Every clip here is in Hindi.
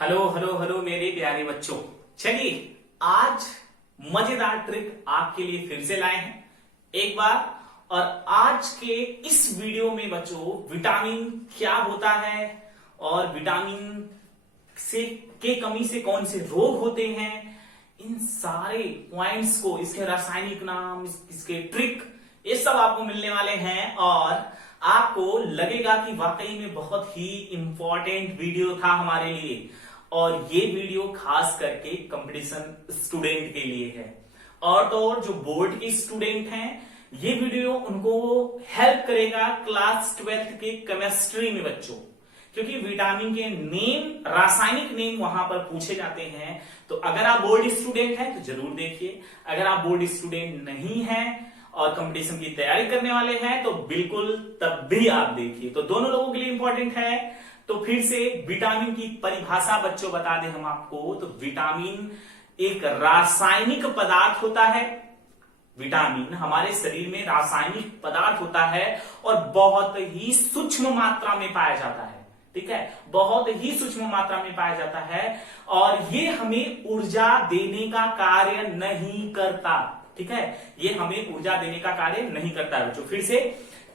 हेलो हेलो हेलो मेरे प्यारे बच्चों। चलिए आज मजेदार ट्रिक आपके लिए फिर से लाए हैं एक बार। और आज के इस वीडियो में बच्चों विटामिन क्या होता है और विटामिन से के कमी से कौन से रोग होते हैं, इन सारे पॉइंट्स को, इसके रासायनिक नाम, इसके ट्रिक, ये सब आपको मिलने वाले हैं। और आपको लगेगा कि वाकई में बहुत ही इंपॉर्टेंट वीडियो था हमारे लिए, और ये वीडियो खास करके कंपटीशन स्टूडेंट के लिए है। और तो और जो बोर्ड के स्टूडेंट हैं, ये वीडियो उनको हेल्प करेगा क्लास 12th के केमिस्ट्री में बच्चों, क्योंकि विटामिन के नेम, रासायनिक नेम वहां पर पूछे जाते हैं। तो अगर आप बोर्ड स्टूडेंट हैं तो जरूर देखिए, अगर आप बोर्ड स्टूडेंट नहीं हैं और कंपटीशन की तैयारी करने वाले हैं तो बिल्कुल तब भी आप देखिए। तो दोनों लोगों के लिए इंपॉर्टेंट है। तो फिर से विटामिन की परिभाषा बच्चों बता दें हम आपको, तो विटामिन एक रासायनिक पदार्थ होता है। विटामिन हमारे शरीर में रासायनिक पदार्थ होता है और बहुत ही सूक्ष्म मात्रा में पाया जाता है। ठीक है, बहुत ही सूक्ष्म मात्रा में पाया जाता है और ये हमें ऊर्जा देने का कार्य नहीं करता। ठीक है, ये हमें ऊर्जा देने का कार्य नहीं करता है बच्चों। फिर से,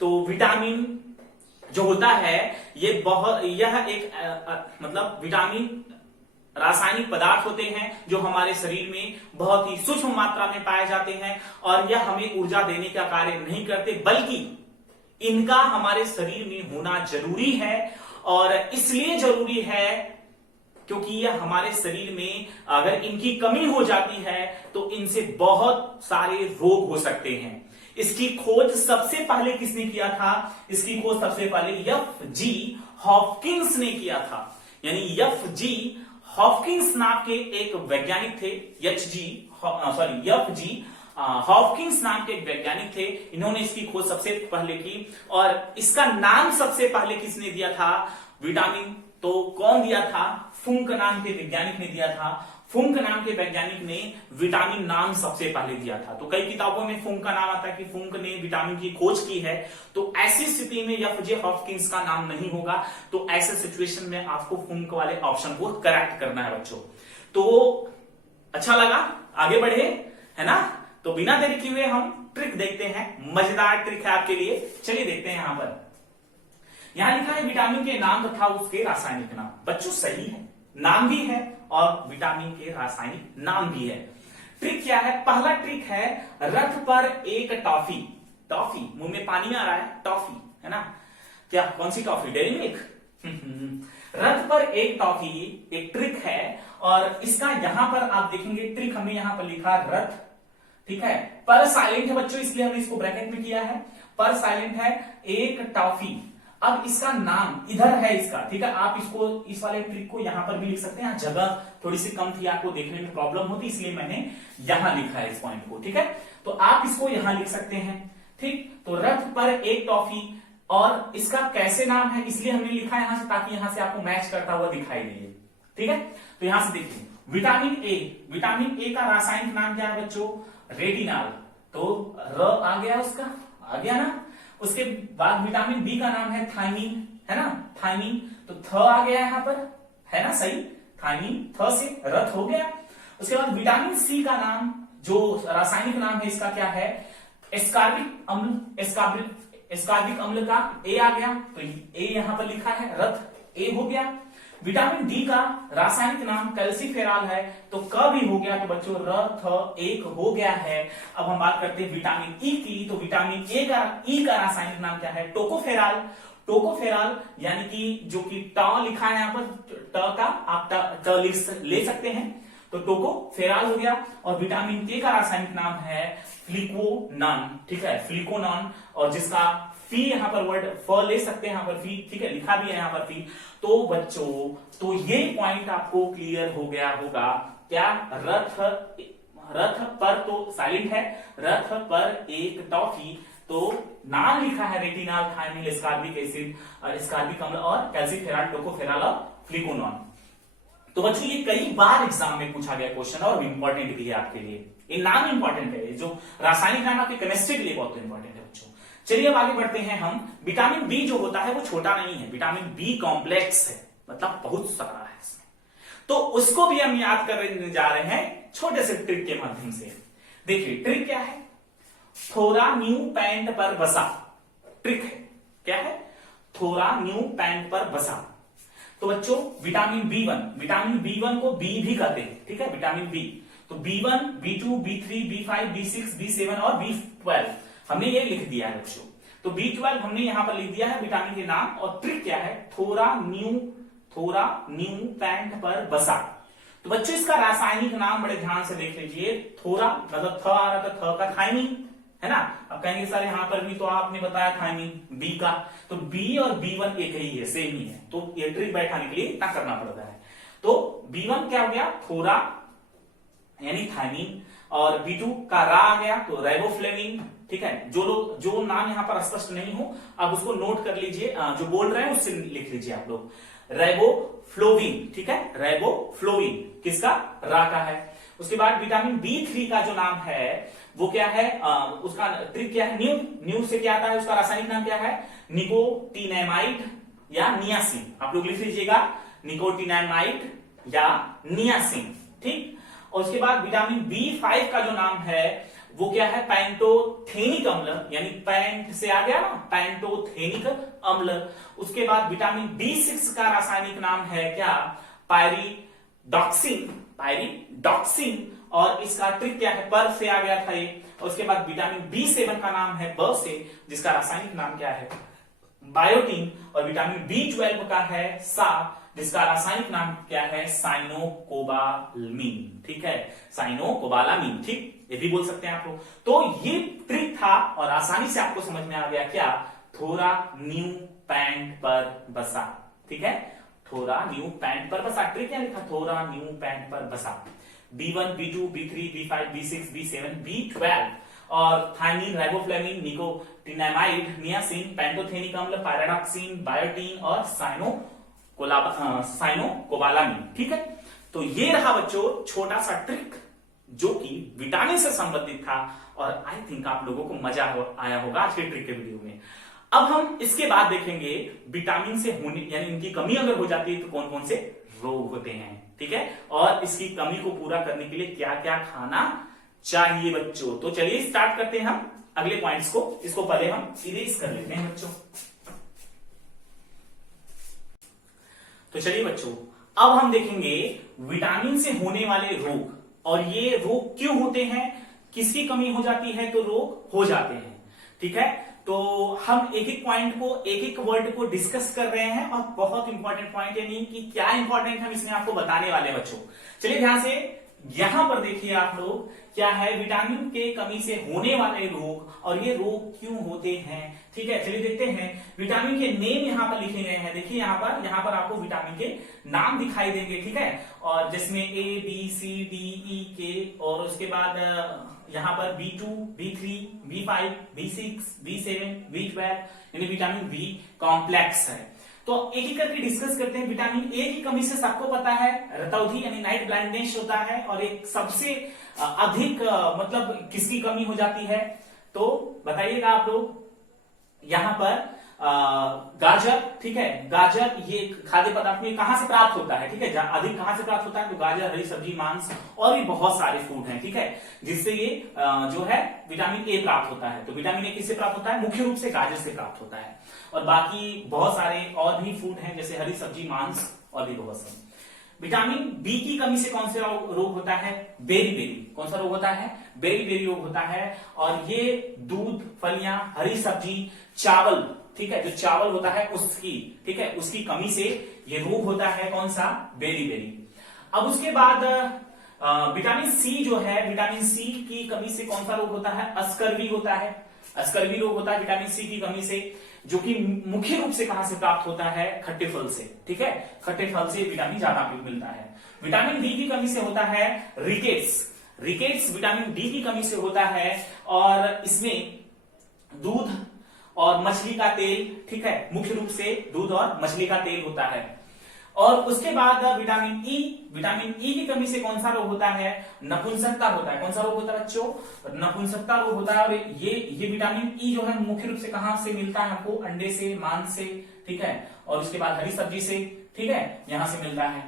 तो विटामिन जो होता है यह एक मतलब विटामिन रासायनिक पदार्थ होते हैं जो हमारे शरीर में बहुत ही सूक्ष्म मात्रा में पाए जाते हैं और यह हमें ऊर्जा देने का कार्य नहीं करते, बल्कि इनका हमारे शरीर में होना जरूरी है। और इसलिए जरूरी है क्योंकि यह हमारे शरीर में अगर इनकी कमी हो जाती है तो इनसे बहुत सारे रोग हो सकते हैं। इसकी खोज सबसे पहले किसने किया था? इसकी खोज सबसे पहले एफ.जी. हॉपकिंस ने किया था। यानी एफ.जी. हॉपकिंस नाम के एक वैज्ञानिक थे। एफ.जी. हॉपकिंस नाम के एक वैज्ञानिक थे। इन्होंने इसकी खोज सबसे पहले की और इसका नाम सबसे पहले किसने दिया था? विटामिन तो कौन दिया था? फुंक नाम के वैज्ञानिक ने दिया था। फुंक नाम के वैज्ञानिक ने विटामिन नाम सबसे पहले दिया था। तो कई किताबों में फुंक का नाम आता है कि फुंक ने विटामिन की खोज की है। तो ऐसी स्थिति में एफ.जे. हॉपकिंस का नाम नहीं होगा। तो ऐसे सिचुएशन में आपको फुंक वाले ऑप्शन को करेक्ट करना है बच्चों। तो अच्छा लगा, आगे बढ़े, है ना? तो बिना देरी किए हुए हम ट्रिक देखते हैं। मजेदार ट्रिक है आपके लिए, चलिए देखते हैं। यहां पर यहां लिखा है विटामिन के नाम तथा उसके रासायनिक नाम। बच्चों सही है, नाम भी है और विटामिन के रासायनिक नाम भी है। ट्रिक क्या है? पहला ट्रिक है रथ पर एक टॉफी। टॉफी, मुंह में पानी आ रहा है, टॉफी, है ना? क्या, कौन सी टॉफी? Dairy milk. रथ पर एक टॉफी एक ट्रिक है और इसका यहां पर आप देखेंगे ट्रिक हमने यहां पर लिखा रथ, ठीक है, पर साइलेंट है बच्चों, इसलिए हमने इसको ब्रैकेट में किया है। पर साइलेंट है, एक टॉफी। अब इसका नाम इधर है इसका, ठीक है। आप इसको, इस वाले ट्रिक को यहां पर भी लिख सकते हैं। जगह थोड़ी सी कम थी, आपको देखने में प्रॉब्लम होती, इसलिए मैंने यहां लिखा है इस पॉइंट को, ठीक है। तो आप इसको यहां लिख सकते हैं, ठीक। तो रथ पर एक टॉफी, और इसका कैसे नाम है इसलिए हमने लिखा यहां से, ताकि यहां से आपको मैच करता हुआ दिखाई दे, ठीक है। तो यहां से देखिए विटामिन ए, विटामिन ए का रासायनिक नाम क्या है बच्चों? रेटिनॉल। तो र आ गया, उसका आ गया ना। उसके बाद विटामिन बी का नाम है थायमीन, है ना, थायमीन। तो थ आ गया यहां पर, है ना, सही, थायमीन, थ से रथ हो गया। उसके बाद विटामिन सी का नाम, जो रासायनिक नाम है इसका क्या है? एस्कॉर्बिक अम्ल। एस्कॉर्बिक अम्ल का ए आ गया, तो ए यहां पर लिखा है, रथ ए हो गया। विटामिन डी का रासायनिक नाम कैल्सीफेरॉल है, तो क भी हो गया, तो बच्चों र थ एक हो गया है। अब हम बात करते हैं विटामिन ई की। तो विटामिन ई का रासायनिक नाम क्या है? टोकोफेरॉल। टोकोफेरॉल यानी कि जो कि ट लिखा है यहाँ पर, ट का आप ट ले सकते हैं, तो टोकोफेरॉल हो गया। और विटामिन के का रासायनिक नाम है फ्लिकोनॉन, ठीक है, फ्लिकोनॉन। और जिसका फी यहां पर वर्ड फ ले सकते हैं, यहां पर फी, ठीक है, लिखा भी है यहां पर फी। तो बच्चों, तो ये पॉइंट आपको क्लियर हो गया होगा। क्या? रथ पर तो साइलेंट है, रथ पर एक टॉफी, तो नाम लिखा है retinol, thiamine, ascorbic acid, ascorbic अम्ल और कैल्सीफेरॉल, टोकोफेरॉल और फ्लिकोनॉन। तो बच्चों ये कई बार एग्जाम में पूछा गया क्वेश्चन और इंपॉर्टेंट भी है आपके लिए। ये नाम इंपॉर्टेंट है, जो रासायनिक नाम आपके केमिस्ट्री के लिए बहुत इंपॉर्टेंट है बच्चों। चलिए अब आगे बढ़ते हैं हम। विटामिन बी जो होता है वो छोटा नहीं है, विटामिन बी कॉम्प्लेक्स है, मतलब बहुत सारा है इसमें। तो उसको भी हम याद करने जा रहे हैं छोटे से ट्रिक के माध्यम से। देखिए ट्रिक क्या है, थोड़ा न्यू पैंट पर बसा। ट्रिक है क्या है, थोड़ा न्यू पैंट पर बसा। तो बच्चों विटामिन B1 को बी भी कहते हैं, ठीक है, विटामिन बी। तो B1, B2, B3, B5, B6, B7 और B12 हमने ये लिख दिया है बच्चों। तो B12 हमने यहां पर लिख दिया है विटामिन के नाम। और ट्रिक क्या है, थोड़ा न्यू पैंट पर बसा। तो बच्चों इसका रासायनिक नाम बड़े ध्यान से देख लीजिए। थोड़ा मतलब थ आ रहा था, थ का थायमीन है ना। अब कहेंगे सर यहां पर भी तो आपने बताया थायमीन बी का, तो बी और B1 एक ही है, सेम ही है। तो ये ट्रिक बैठाने के लिए इतना करना पड़ता है। तो B1 क्या हो गया, थोड़ा यानी थायमीन, और B2 का रा आ गया तो राइबोफ्लेविन, ठीक है। जो नाम यहां पर स्पष्ट नहीं हो आप उसको नोट कर लीजिए, जो बोल रहे हैं उससे लिख लीजिए आप लोग, राइबोफ्लोविन, ठीक है, राइबोफ्लोविन किसका, रा का है। उसके बाद विटामिन B3 का जो नाम है वो क्या है, उसका ट्रिक क्या है, न्यू से क्या आता है, उसका रासायनिक नाम क्या है, निकोटिनामाइड या नियासिन। आप लोग लिख लीजिएगा, निकोटिनामाइड या नियासिन, ठीक। और उसके बाद विटामिन B5 का जो नाम है वो क्या है, पैंटोथेनिक अम्ल, यानी पैंट से आ गया ना, पैंटोथेनिक अम्ल। उसके बाद विटामिन B6 का रासायनिक नाम है क्या, पायरिडॉक्सिन, और इसका ट्रिक क्या है, पर से आ गया था ये। और उसके बाद विटामिन B7 का नाम है ब से, जिसका रासायनिक नाम क्या है, बायोटीन। और विटामिन B12 का है सा, जिसका रासायनिक नाम क्या है, साइनोकोबालामीन, ठीक है, साइनोकोबालामीन, ठीक, ये भी बोल सकते हैं आप लोग। तो ये ट्रिक था और आसानी से आपको समझ में आ गया क्या, थोड़ा न्यू पैंट पर बसा, ठीक है, थोड़ा न्यू पैंट पर बसा। ट्रिक क्या लिखा, थोड़ा न्यू पैंट पर बसा। B1, B2, B3, B5, B6, B7, B12 और thiamine, riboflavin, nicotinamide, niacin, pantothenic अम्ल, पायरिडॉक्सिन, बायोटीन और साइनोकोबालामीन, ठीक है। तो ये रहा बच्चों छोटा सा ट्रिक जो कि विटामिन से संबंधित था, और आई थिंक आप लोगों को मजा आया होगा आज के ट्रिक के वीडियो में। अब हम इसके बाद देखेंगे विटामिन से होने यानी इनकी कमी अगर हो जाती है तो कौन कौन से रोग होते हैं, ठीक है, और इसकी कमी को पूरा करने के लिए क्या क्या खाना चाहिए बच्चों। तो चलिए स्टार्ट करते हैं हम अगले पॉइंट्स को। इसको पहले हम इरेज कर लेते हैं बच्चों। तो चलिए बच्चों अब हम देखेंगे विटामिन से होने वाले रोग, और ये रोग क्यों होते हैं, किसकी कमी हो जाती है तो रोग हो जाते हैं, ठीक है। तो हम एक एक पॉइंट को, एक एक वर्ड को डिस्कस कर रहे हैं, और बहुत इंपॉर्टेंट पॉइंट यानी कि क्या इंपॉर्टेंट हम इसमें आपको बताने वाले हैं बच्चों। चलिए ध्यान से यहां पर देखिए आप लोग, क्या है, विटामिन के कमी से होने वाले रोग, और ये रोग क्यों होते हैं, ठीक है। चलिए देखते हैं, विटामिन के नेम यहां पर लिखे गए हैं। देखिए यहां पर आपको विटामिन के नाम दिखाई देंगे, ठीक है, और जिसमें A B C D E K, और उसके बाद यहां पर B2, B3, B5, B6, B7, B12 यानी विटामिन बी कॉम्प्लेक्स है। तो एक एक करके डिस्कस करते हैं। विटामिन ए की कमी से सबको पता है रतौंधी यानी नाइट ब्लाइंडनेस होता है, और एक सबसे अधिक मतलब किसकी कमी हो जाती है, तो बताइएगा आप लोग। यहां पर गाजर, ठीक है, गाजर ये खाद्य पदार्थ में कहां से प्राप्त होता है, ठीक है, अधिक कहां से प्राप्त होता है, तो गाजर, हरी सब्जी, मांस और भी बहुत सारे फूड हैं, ठीक है, जिससे ये जो है विटामिन ए प्राप्त होता है। तो विटामिन ए किससे प्राप्त होता है, मुख्य रूप से गाजर से प्राप्त होता है, और बाकी बहुत सारे और भी फूड हैं जैसे हरी सब्जी, मांस और भी बहुत सारे। विटामिन बी की कमी से कौन सा रोग होता है, बेरी, कौन सा रोग होता है, बेरी रोग होता है, और ये दूध, फलियां, हरी सब्जी, चावल, ठीक है, जो चावल होता है उसकी, ठीक है, उसकी कमी से ये रोग होता है, कौन सा, बेरी। अब उसके बाद विटामिन सी जो है, विटामिन सी की कमी से कौन सा रोग होता है, अस्कर्वी होता है, अस्कर्वी रोग होता है विटामिन सी की कमी से, जो कि मुख्य रूप से कहां से प्राप्त होता है, खट्टे फल से, ठीक है, खट्टे फल से विटामिन ज्यादा मिलता है। विटामिन डी की कमी से होता है रिकेट्स विटामिन डी की कमी से होता है, और इसमें दूध और मछली का तेल, ठीक है, मुख्य रूप से दूध और मछली का तेल होता है। और उसके बाद विटामिन ई की कमी से कौन सा रोग होता है, नपुंसकता होता है। कौन सा रोग होता है बच्चों, नपुंसकता रोग होता है। और ये विटामिन ई जो है मुख्य रूप से कहां से मिलता है हमको, अंडे से, मांस से, ठीक है, और उसके बाद हरी सब्जी से, ठीक है, यहां से मिलता है।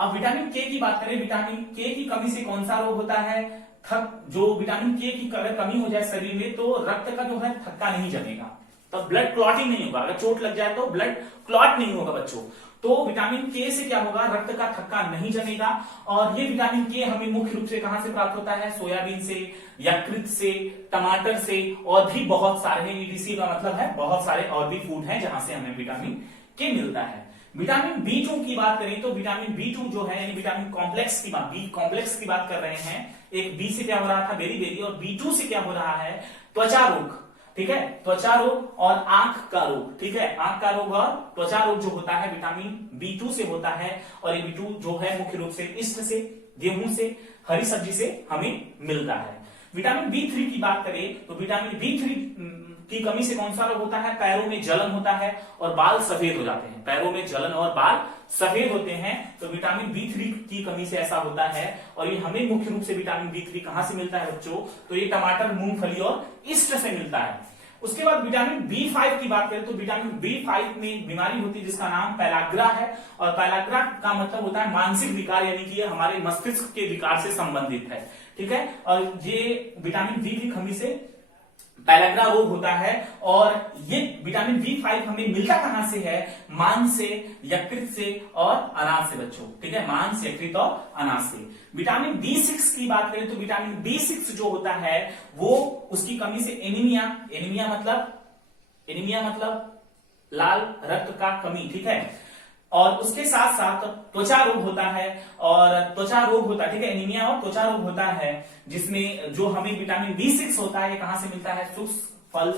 अब विटामिन के की बात करें, विटामिन के की कमी से कौन सा रोग होता है? जो विटामिन के की अगर कमी हो जाए शरीर में तो रक्त का जो है थक्का नहीं जमेगा, तो ब्लड क्लॉटिंग नहीं होगा। अगर चोट लग जाए तो ब्लड क्लॉट नहीं होगा बच्चों। तो विटामिन के से क्या होगा? रक्त का थक्का नहीं जमेगा। और ये विटामिन के हमें मुख्य रूप से कहां से प्राप्त होता है? सोयाबीन से, यकृत से, टमाटर से, और भी बहुत सारे हैं। ईटीसी का मतलब है बहुत सारे और भी फूड हैं जहां से हमें विटामिन के मिलता है। विटामिन B2 की बात करें तो विटामिन B2 जो है यानी विटामिन कॉम्प्लेक्स की बात, बी कॉम्प्लेक्स की बात कर रहे हैं। एक बी से क्या हो रहा था? बेरी बेरी, और B2 से क्या हो रहा है? त्वचा रोग, ठीक है, त्वचा रोग और आंख का रोग, ठीक है, आंख का रोग और त्वचा रोग जो होता है विटामिन B2 से होता है। और ये B2 जो है मुख्य रूप से ईस्ट से, गेहूं से, हरी सब्जी से हमें मिलता है। विटामिन B3 की बात करें तो विटामिन B3 की कमी से कौन सा रोग होता है? पैरों में जलन होता है और बाल सफेद हो जाते हैं। पैरों में जलन और बाल सफेद होते हैं तो विटामिन B3 की कमी से ऐसा होता है। और ये हमें मुख्य रूप से विटामिन B3 कहां से मिलता है बच्चों? तो ये टमाटर, मूंगफली और ईस्ट से मिलता है। उसके बाद विटामिन B5 की बात करें तो विटामिन B5 में बीमारी होती है जिसका नाम पैलाग्रा है। और पैलाग्रा का मतलब होता है मानसिक विकार, यानी कि ये हमारे मस्तिष्क के विकार से संबंधित है, ठीक है। और ये विटामिन B की कमी से पैलाग्रा रोग होता है। और ये विटामिन B5 हमें मिलता कहां से है? मांस से, यकृत से और अनाज से बच्चों, ठीक है, मांस, यकृत और अनाज से। विटामिन B6 की बात करें तो विटामिन B6 जो होता है वो उसकी कमी से एनीमिया, एनीमिया मतलब लाल रक्त का कमी, ठीक है। और उसके साथ साथ त्वचा रोग होता है, और त्वचा रोग होता है, ठीक है, एनीमिया और त्वचा रोग होता है जिसमें जो हमें विटामिन B6 होता है ये कहां से मिलता है? फल,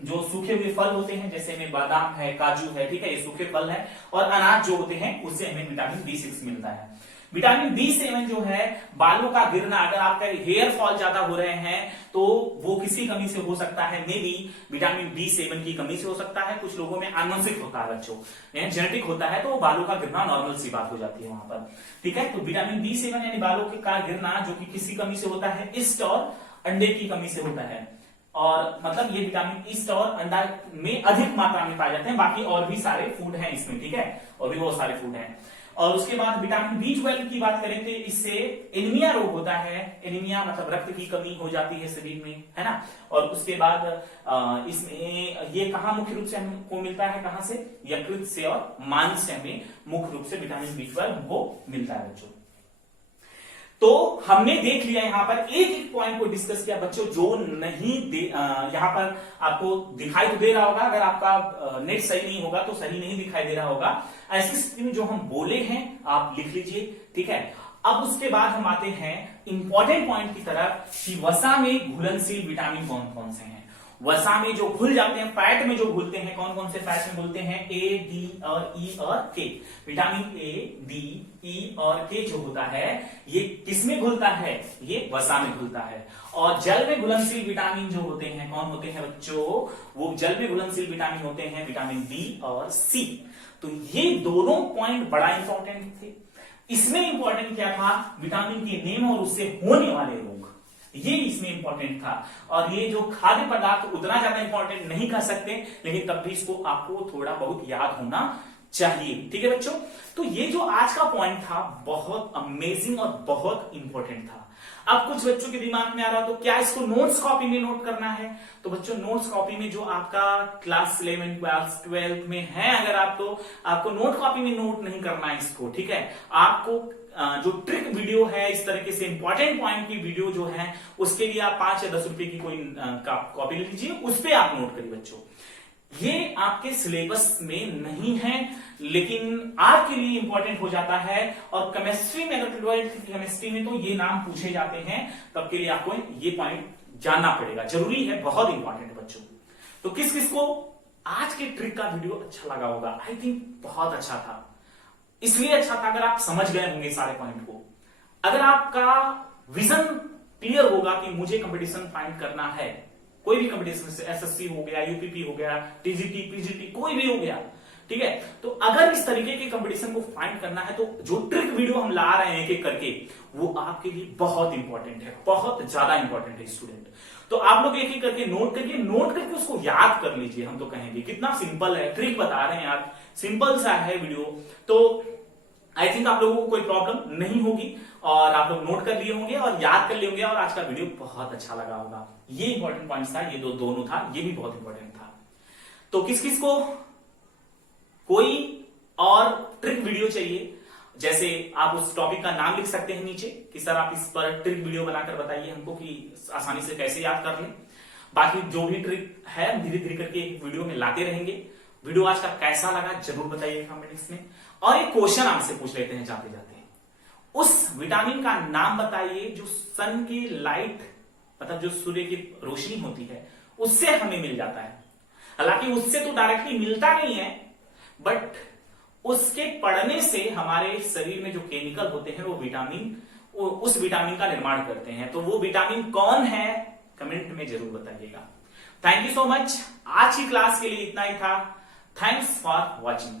जो सूखे हुए फल होते हैं जैसे में बादाम है, काजू है, ठीक है, ये सूखे फल है। और अनाज जो होते हैं उससे हमें विटामिन B6 मिलता है। विटामिन B7 जो है बालों का गिरना, अगर आपका हेयर फॉल ज्यादा हो रहे हैं तो वो किसी कमी से हो सकता है, मे बी विटामिन B7 की कमी से हो सकता है। कुछ लोगों में आनुवंशिक होता है बच्चों, जेनेटिक होता है, तो बालों का गिरना नॉर्मल सी बात हो जाती है वहां पर, ठीक है। तो विटामिन B7 यानी बालों का गिरना जो कि किसी कमी से होता है, ईस्ट और अंडे की कमी से होता है। और मतलब ये विटामिन ईस्ट और अंडा में अधिक मात्रा में पाए जाते हैं। बाकी और भी सारे फूड हैं इसमें, ठीक है, और भी बहुत सारे फूड हैं। और उसके बाद विटामिन B12 की बात करें तो इससे एनीमिया रोग होता है। एनीमिया मतलब रक्त की कमी हो जाती है शरीर में, है ना। और उसके बाद इसमें ये कहां मुख्य रूप से हमको मिलता है? कहां से? यकृत से और मांस से हमें मुख्य रूप से विटामिन B12 हमको मिलता है बच्चों। तो हमने देख लिया यहाँ पर एक एक पॉइंट को डिस्कस किया बच्चों, जो नहीं यहाँ पर आपको दिखाई तो दे रहा होगा, अगर आपका नेट सही नहीं होगा तो सही नहीं दिखाई दे रहा होगा। ऐसी स्थिति में जो हम बोले हैं आप लिख लीजिए, ठीक है। अब उसके बाद हम आते हैं इंपॉर्टेंट पॉइंट की तरफ कि वसा में घुलनशील विटामिन कौन कौन से हैं। वसा में जो घुल जाते हैं, फैट में जो घुलते हैं, कौन कौन से फैट में घुलते हैं? A, D और E और K। Vitamin A, D, E और K जो होता है ये किसमें घुलता है? ये वसा में घुलता है। और जल में घुलनशील विटामिन जो होते हैं, कौन होते हैं बच्चों? वो जल में घुलनशील विटामिन होते हैं विटामिन B और C। तो ये दोनों पॉइंट बड़ा इंपॉर्टेंट थे। इसमें इंपॉर्टेंट क्या था? विटामिन के नेम और उससे होने वाले रोग, ये इसमें इंपॉर्टेंट था। और ये जो खाद्य पदार्थ उतना ज्यादा इंपॉर्टेंट नहीं कह सकते, लेकिन तब भी इसको आपको थोड़ा बहुत याद होना चाहिए, ठीक है बच्चों। तो ये जो आज का पॉइंट था बहुत अमेजिंग और बहुत इंपॉर्टेंट था। अब कुछ बच्चों के दिमाग में आ रहा तो क्या इसको नोट्स कॉपी में नोट करना है? तो बच्चों नोट्स कॉपी में जो आपका क्लास 11, क्लास 12 में है अगर आप, तो आपको नोट कॉपी में नोट नहीं करना है इसको, ठीक है। आपको जो ट्रिक वीडियो है, इस तरीके से इंपॉर्टेंट पॉइंट की वीडियो जो है, उसके लिए आप 5 या 10 रुपए की कोई कॉपी ले लीजिए, उस पर आप नोट करिए बच्चों। ये आपके सिलेबस में नहीं है लेकिन आपके लिए इंपॉर्टेंट हो जाता है। और केमिस्ट्री में, अगर 12th केमिस्ट्री में तो ये नाम पूछे जाते हैं, तब के लिए आपको ये पॉइंट जानना पड़ेगा, जरूरी है, बहुत इंपॉर्टेंट है बच्चों। तो किस किस को आज के ट्रिक का वीडियो अच्छा लगा होगा? आई थिंक बहुत अच्छा था। इसलिए अच्छा था अगर आप समझ गए होंगे सारे पॉइंट को। अगर आपका विजन क्लियर होगा कि मुझे कंपटीशन फाइंड करना है, कोई भी कंपटीशन, एसएससी हो गया, यूपीपी हो गया, टीजीटी, पीजीटी, कोई भी हो गया, ठीक है। तो अगर इस तरीके के कंपटीशन को फाइंड करना है तो जो ट्रिक वीडियो हम ला रहे हैं एक एक करके, वो आपके लिए बहुत इंपॉर्टेंट है, बहुत ज्यादा इंपॉर्टेंट है स्टूडेंट। तो आप लोग एक एक करके नोट करके उसको याद कर लीजिए। हम तो कहेंगे कितना सिंपल है, ट्रिक बता रहे हैं यार, सिंपल सा है वीडियो। तो आई थिंक आप लोगों को कोई प्रॉब्लम नहीं होगी और आप लोग नोट कर लिए होंगे और याद कर लिए होंगे और आज का वीडियो बहुत अच्छा लगा होगा। ये इंपॉर्टेंट पॉइंट्स था, ये दोनों था, ये भी बहुत इंपॉर्टेंट था। तो किस किस को कोई और ट्रिक वीडियो चाहिए, जैसे आप उस टॉपिक का नाम लिख सकते हैं नीचे कि सर आप इस पर ट्रिक वीडियो बनाकर बताइए हमको कि आसानी से कैसे याद कर लें। बाकी जो भी ट्रिक है धीरे धीरे करके वीडियो में लाते रहेंगे। वीडियो आज का कैसा लगा जरूर बताइए कमेंट्स में। और एक क्वेश्चन आपसे पूछ लेते हैं जाते जाते, उस विटामिन का नाम बताइए जो सन की लाइट, मतलब जो सूर्य की रोशनी होती है उससे हमें मिल जाता है। हालांकि उससे तो डायरेक्टली मिलता नहीं है, बट उसके पड़ने से हमारे शरीर में जो केमिकल होते हैं वो उस विटामिन का निर्माण करते हैं। तो वो विटामिन कौन है कमेंट में जरूर बताइएगा। Thank you so much. आज की क्लास के लिए इतना ही था। Thanks for watching.